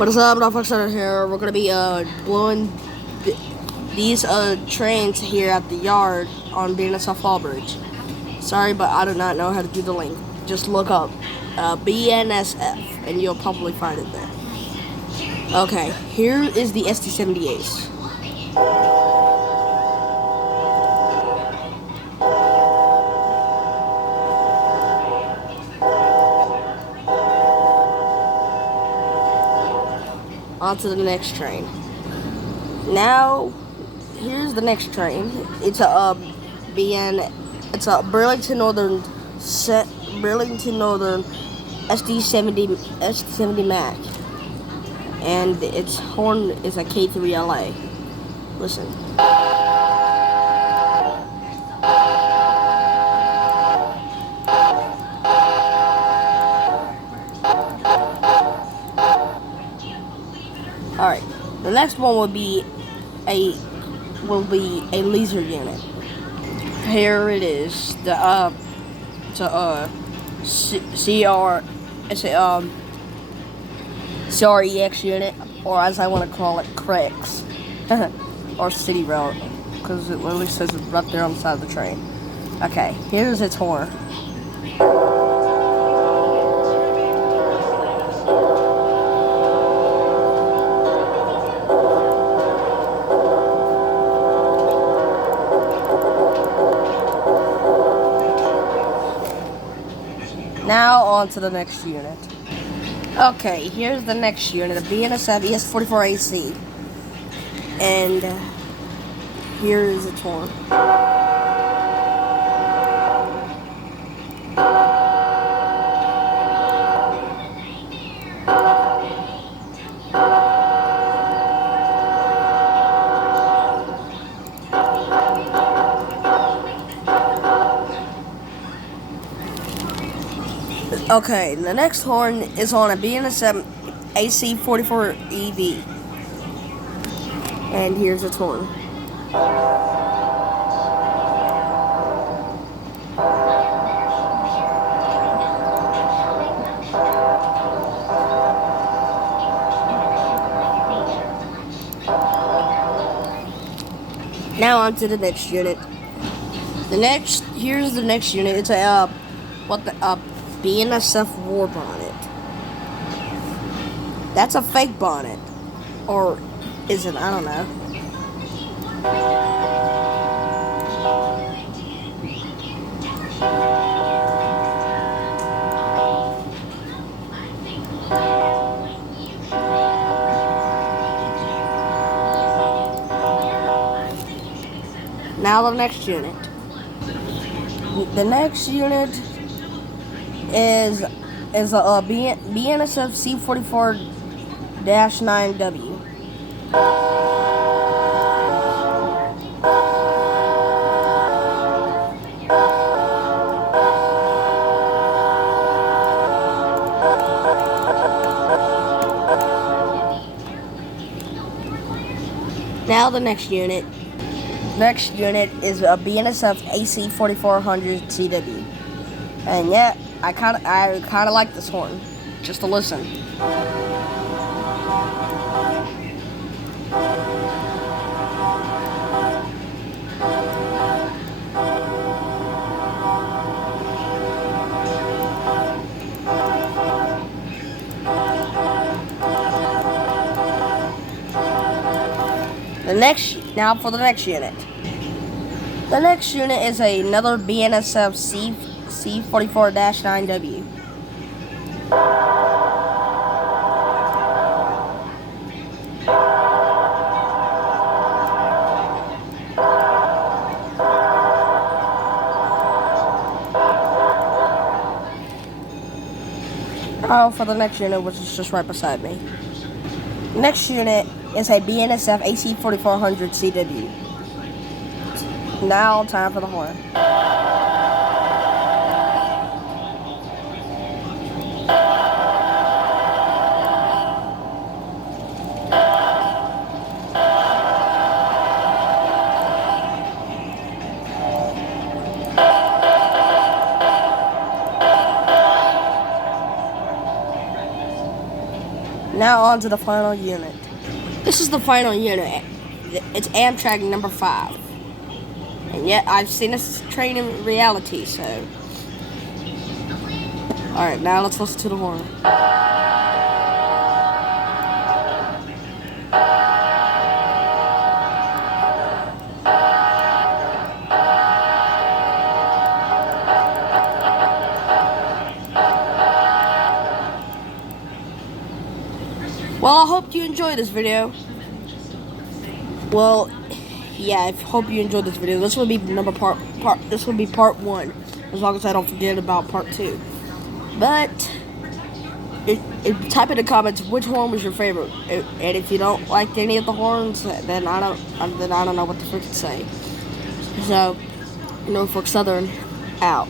What is up, Netflix here? We're gonna be blowing these trains here at the yard on BNSF Fall Bridge. Sorry, but I do not know how to do the link. Just look up BNSF and you'll probably find it there. Okay, here is the ST-78s. On to the next train. Now, here's the next train. It's a it's a Burlington Northern SD70 Mac, and its horn is a K3LA. Listen. Alright, the next one will be a laser unit. Here it is. It's a CREX unit, or as I want to call it, CREX, or City Rail, because it literally says it right there on the side of the train. Okay, here's its horn. Now on to the next unit. Okay, here's the next unit, a BNSF ES44AC. And here is its horn. Okay, the next horn is on a BNSF AC44EV. And here's its horn. Now on to the next unit. Here's the next unit. It's a BNSF war bonnet. That's a fake bonnet. Or is it? I don't know. Now the next unit. The next unit is a BNSF C44-9W. Now the next unit. Next unit is a BNSF AC4400 CW. And yeah, I kind of like this horn. Just to listen. Now for the next unit. The next unit is another BNSF C44-9W. Oh, for the next unit, which is just right beside me. Next unit is a BNSF AC4400 CW. Now, time for the horn. Now on to the final unit. This is the final unit. It's Amtrak number 5. And yet I've seen this train in reality, so. Alright, now let's listen to the horn. Well, I hope you enjoyed this video. Well, yeah, I hope you enjoyed this video. This will be this will be part 1, as long as I don't forget about part 2. But type in the comments which horn was your favorite, and if you don't like any of the horns, then I don't know what to freaking say. So, Norfolk Southern out.